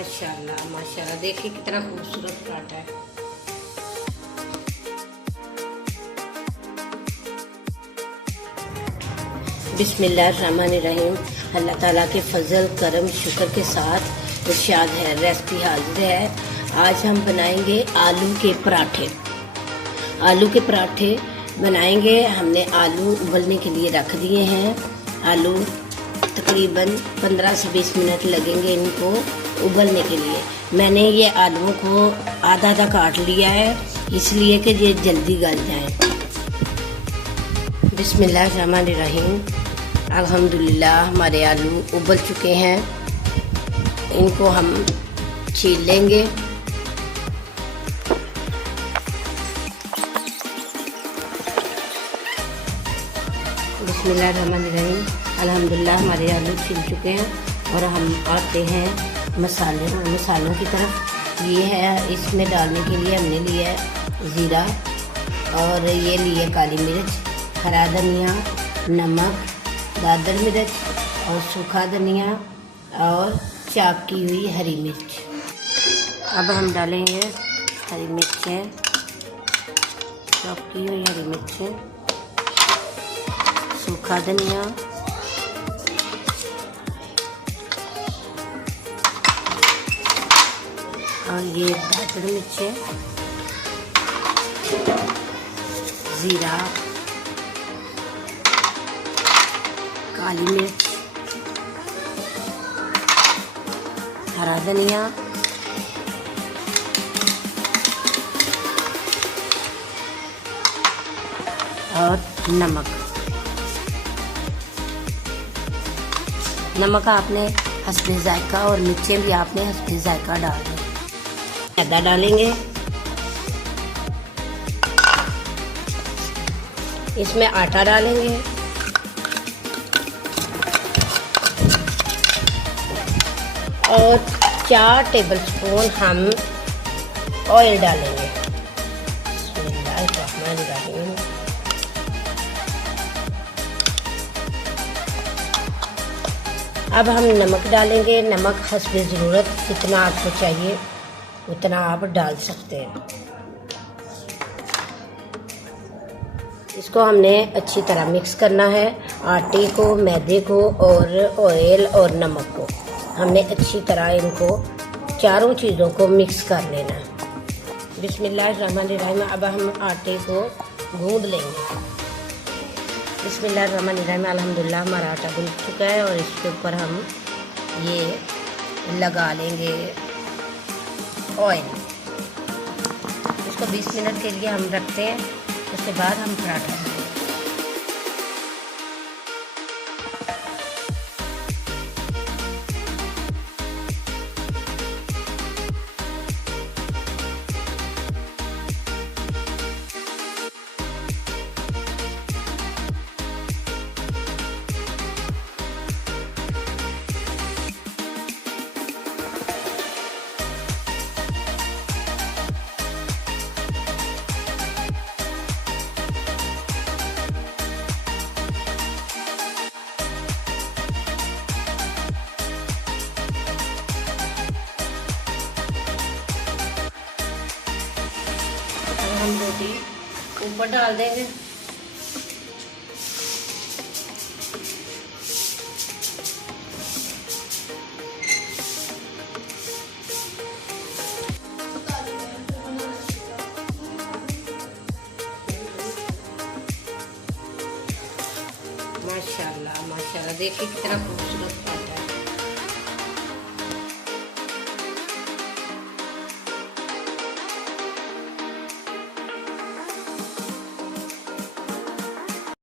माशाल्लाह माशाल्लाह, देखिए कितना खूबसूरत पराठा है। बिस्मिल्लाहिर्रहमानिर्रहीम। अल्लाह ताला के फजल करम शुक्र के साथ इरशाद है, रेसिपी हाजिर है। आज हम बनाएंगे आलू के पराठे। आलू के पराठे बनाएंगे। हमने आलू उबलने के लिए रख दिए हैं। आलू तकरीबन 15 से 20 मिनट लगेंगे इनको उबलने के लिए। मैंने ये आलूओं को आधा आधा काट लिया है, इसलिए कि ये जल्दी गल जाएं। बिस्मिल्लाहिर्रहमानिर्रहीम। अल्हम्दुलिल्लाह हमारे आलू उबल चुके हैं। इनको हम छील लेंगे। बिस्मिल्लाहिर्रहमानिर्रहीम। अल्हम्दुलिल्लाह हमारे आलू छिल चुके हैं और हम आते हैं मसालों की तरफ। ये है, इसमें डालने के लिए हमने लिया है ज़ीरा और ये लिया काली मिर्च, हरा धनिया, नमक, दादर मिर्च और सूखा धनिया और चाप की हुई हरी मिर्च। अब हम डालेंगे हरी मिर्चें, चाप की हुई हरी मिर्चें, सूखा धनिया और ये दादर मिर्चें, ज़ीरा, काली मिर्च, हरा धनिया और नमक। नमक आपने हस्बे जायका और मिर्चें भी आपने हस्बे जायका डाल दें। मैदा डालेंगे। इसमें आटा डालेंगे और 4 टेबलस्पून हम ऑयल डालेंगे। बिस्मिल्लाहिर्रहमानिर्रहीम। अब हम नमक डालेंगे। नमक हस्बे ज़रूरत, जितना आपको चाहिए उतना आप डाल सकते हैं। इसको हमने अच्छी तरह मिक्स करना है। आटे को, मैदे को और ऑयल और नमक को हमने अच्छी तरह इनको चारों चीज़ों को मिक्स कर लेना है। बिस्मिल्लाहिर्रहमानिर्रहीम। अब हम आटे को गूंद लेंगे। बिस्मिल्लाहिर्रहमानिर्रहीम। अल्हम्दुलिल्लाह हमारा आटा गूंद चुका है और इसके ऊपर हम ये लगा लेंगे ऑयल। इसको 20 मिनट के लिए हम रखते हैं, उसके बाद हम पराठा बनाएंगे। हम रोटी ऊपर डाल देंगे। माशाल्लाह माशाल्लाह, देखिए कितना खूबसूरत।